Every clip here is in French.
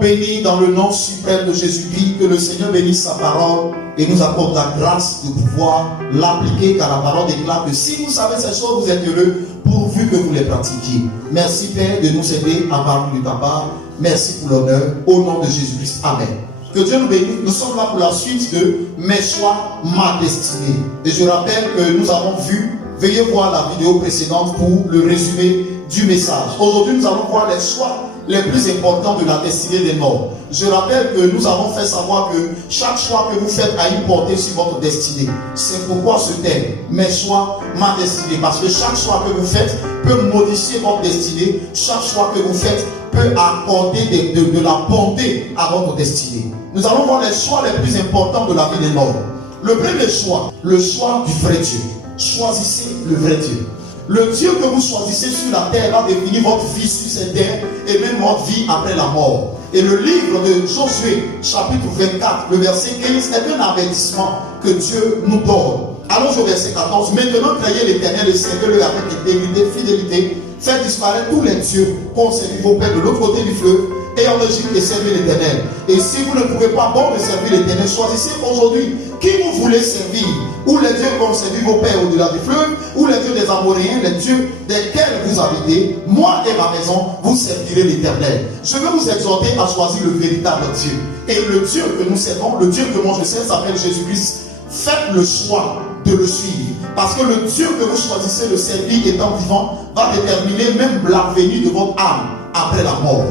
bénis dans le nom suprême de Jésus-Christ. Que le Seigneur bénisse sa parole et nous accorde la grâce de pouvoir l'appliquer, car la parole déclare que si vous savez ces choses, vous êtes heureux pourvu que vous les pratiquiez. Merci Père de nous aider à parler de ta part. Merci pour l'honneur. Au nom de Jésus-Christ. Amen. Que Dieu nous bénisse. Nous sommes là pour la suite de Mes choix, ma destinée. Et je rappelle que nous avons vu, veuillez voir la vidéo précédente pour le résumé du message. Aujourd'hui, nous allons voir les choix les plus importants de la destinée des morts. Je rappelle que nous avons fait savoir que chaque choix que vous faites a une portée sur votre destinée. C'est pourquoi ce thème, mes choix, ma destinée. Parce que chaque choix que vous faites peut modifier votre destinée. Chaque choix que vous faites peut apporter de la bonté à votre destinée. Nous allons voir les choix les plus importants de la vie des morts. Le premier choix, le choix du vrai Dieu. Choisissez le vrai Dieu. Le Dieu que vous choisissez sur la terre va définir votre vie sur cette terre et même votre vie après la mort. Et le livre de Josué, chapitre 24, le verset 15, est un avertissement que Dieu nous donne. Allons au verset 14. Maintenant, craignez l'Éternel et servez-le avec intégrité, fidélité. Faites disparaître tous les dieux qu'ont servi vos pères de l'autre côté du fleuve et en Égypte et servez l'Éternel. Et si vous ne trouvez pas bon de servir l'Éternel, choisissez aujourd'hui qui vous voulez servir. Ou les dieux qu'ont servi vos pères au-delà du fleuve, ou les dieux des Amoréens, les dieux desquels vous habitez. Moi et ma maison, vous servirez l'Éternel. Je veux vous exhorter à choisir le véritable Dieu. Et le Dieu que nous servons, le Dieu que moi je sers, s'appelle Jésus-Christ. Faites le choix de le suivre. Parce que le Dieu que vous choisissez de servir étant vivant va déterminer même l'avenir de votre âme après la mort.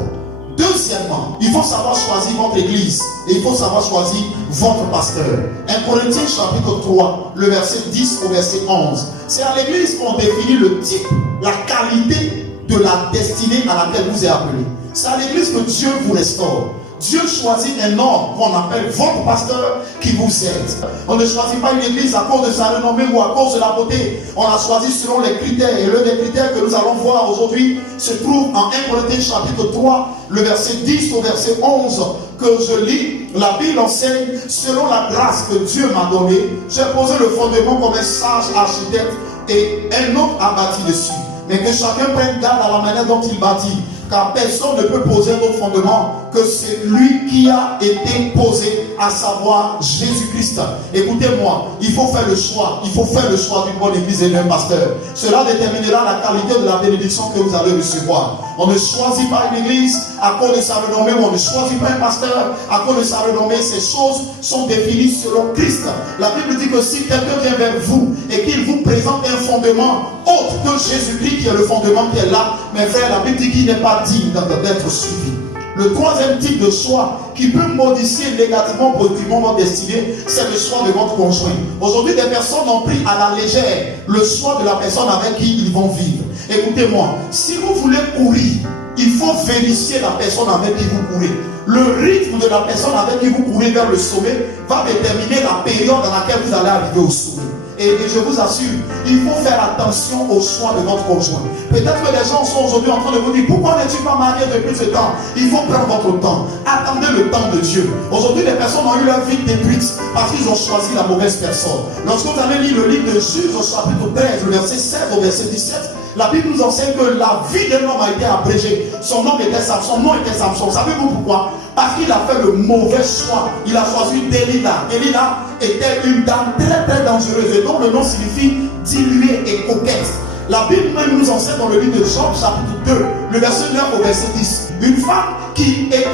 Deuxièmement, il faut savoir choisir votre église et il faut savoir choisir votre pasteur. 1 Corinthiens chapitre 3, le verset 10 au verset 11. C'est à l'église qu'on définit le type, la qualité de la destinée à laquelle vous êtes appelé. C'est à l'église que Dieu vous restaure. Dieu choisit un homme qu'on appelle votre pasteur qui vous aide. On ne choisit pas une église à cause de sa renommée ou à cause de la beauté. On a choisi selon les critères. Et l'un des critères que nous allons voir aujourd'hui se trouve en 1 Corinthiens chapitre 3, le verset 10 au verset 11 que je lis. La Bible enseigne, selon la grâce que Dieu m'a donnée, j'ai posé le fondement comme un sage architecte et un homme a bâti dessus. Mais que chacun prenne garde à la manière dont il bâtit. Car personne ne peut poser un autre fondement que celui qui a été posé, à savoir Jésus-Christ. Écoutez-moi, il faut faire le choix. Il faut faire le choix d'une bonne église et d'un pasteur. Cela déterminera la qualité de la bénédiction que vous allez recevoir. On ne choisit pas une église à cause de sa renommée, ou on ne choisit pas un pasteur à cause de sa renommée. Ces choses sont définies selon Christ. La Bible dit que si quelqu'un vient vers vous et qu'il vous présente un fondement autre que Jésus-Christ, qui est le fondement qui est là, mes frères, la Bible dit qu'il n'est pas digne d'être suivi. Le troisième type de choix qui peut modifier négativement, positivement notre destinée, c'est le choix de votre conjoint. Aujourd'hui, des personnes ont pris à la légère le choix de la personne avec qui ils vont vivre. Écoutez-moi, si vous voulez courir, il faut vérifier la personne avec qui vous courez. Le rythme de la personne avec qui vous courez vers le sommet va déterminer la période dans laquelle vous allez arriver au sommet. Et je vous assure, il faut faire attention au choix de votre conjoint. Peut-être que les gens sont aujourd'hui en train de vous dire, pourquoi n'es-tu pas marié depuis ce temps? Il faut prendre votre temps. Attendez le temps de Dieu. Aujourd'hui, les personnes ont eu leur vie détruite parce qu'ils ont choisi la mauvaise personne. Lorsque vous allez lire le livre de Juge au chapitre 13, le verset 16 au verset 17, la Bible nous enseigne que la vie d'un homme a été abrégée. Son nom était Samson. Son nom était Samson. Savez-vous pourquoi? Parce qu'il a fait le mauvais choix. Il a choisi Delilah. Delilah était une dame très très dangereuse et dont le nom signifie diluée et coquette. La Bible même nous enseigne dans le livre de Job chapitre 2, le verset 9 au verset 10. Une femme qui était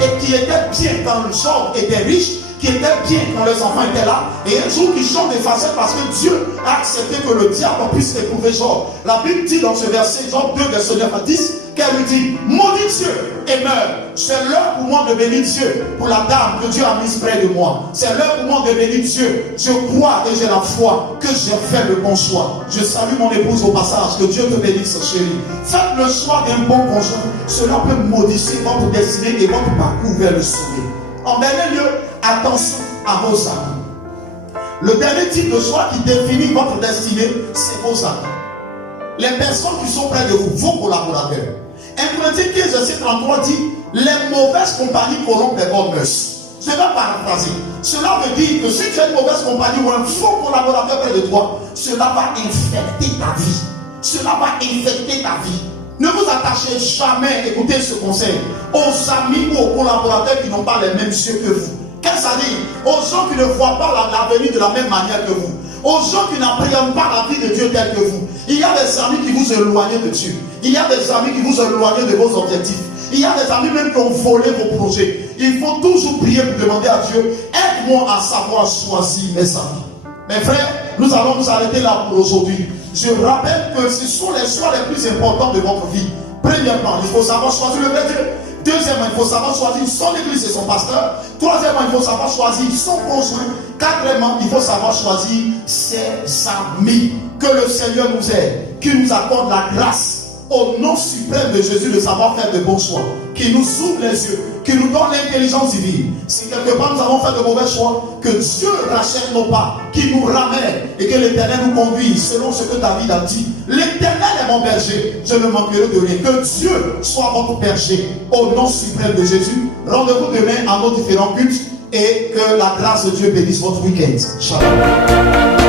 bien quand Job était riche, qui était bien quand les enfants étaient là, et un jour qui chante de façon parce que Dieu a accepté que le diable puisse éprouver Job. La Bible dit dans ce verset, Job 2, verset 9 à 10, qu'elle lui dit, maudit Dieu et meurs. C'est l'heure pour moi de bénir Dieu pour la dame que Dieu a mise près de moi. C'est l'heure pour moi de bénir Dieu. Je crois et j'ai la foi que j'ai fait le bon choix. Je salue mon épouse au passage. Que Dieu te bénisse, chérie. Faites le choix d'un bon conjoint. Cela peut modifier votre destinée et votre parcours vers le sommet. En dernier lieu, attention à vos amis. Le dernier type de choix qui définit votre destinée, c'est vos amis. Les personnes qui sont près de vous, vos collaborateurs. 1 Corinthiens 15, verset 33 dit, les mauvaises compagnies corrompent les bonnes mœurs. Je vais paraphraser. Cela veut dire que si tu as une mauvaise compagnie ou un faux collaborateur près de toi, cela va infecter ta vie. Cela va infecter ta vie. Ne vous attachez jamais, écoutez ce conseil, aux amis ou aux collaborateurs qui n'ont pas les mêmes yeux que vous. Qu'est-ce que ça dit? Aux gens qui ne voient pas l'avenir de la même manière que vous. Aux gens qui n'appréhendent pas la vie de Dieu telle que vous. Il y a des amis qui vous éloignent de Dieu. Il y a des amis qui vous éloignent de vos objectifs. Il y a des amis même qui ont volé vos projets. Il faut toujours prier pour demander à Dieu, aide-moi à savoir choisir mes amis. Mes frères, nous allons nous arrêter là pour aujourd'hui. Je rappelle que ce sont les choix les plus importants de votre vie. Premièrement, il faut savoir choisir le vrai Dieu. Deuxièmement, il faut savoir choisir son église et son pasteur. Troisièmement, il faut savoir choisir son conjoint. Quatrièmement, il faut savoir choisir ses amis. Que le Seigneur nous aide, qu'il nous accorde la grâce au nom suprême de Jésus de savoir faire de bons choix, qui nous ouvre les yeux, qui nous donne l'intelligence divine. Si quelque part nous avons fait de mauvais choix, que Dieu rachète nos pas, qui nous ramène et que l'Éternel nous conduise selon ce que David a dit. L'Éternel est mon berger, je ne manquerai de rien. Que Dieu soit votre berger au nom suprême de Jésus. Rendez-vous demain à nos différents cultes et que la grâce de Dieu bénisse votre week-end. Shalom.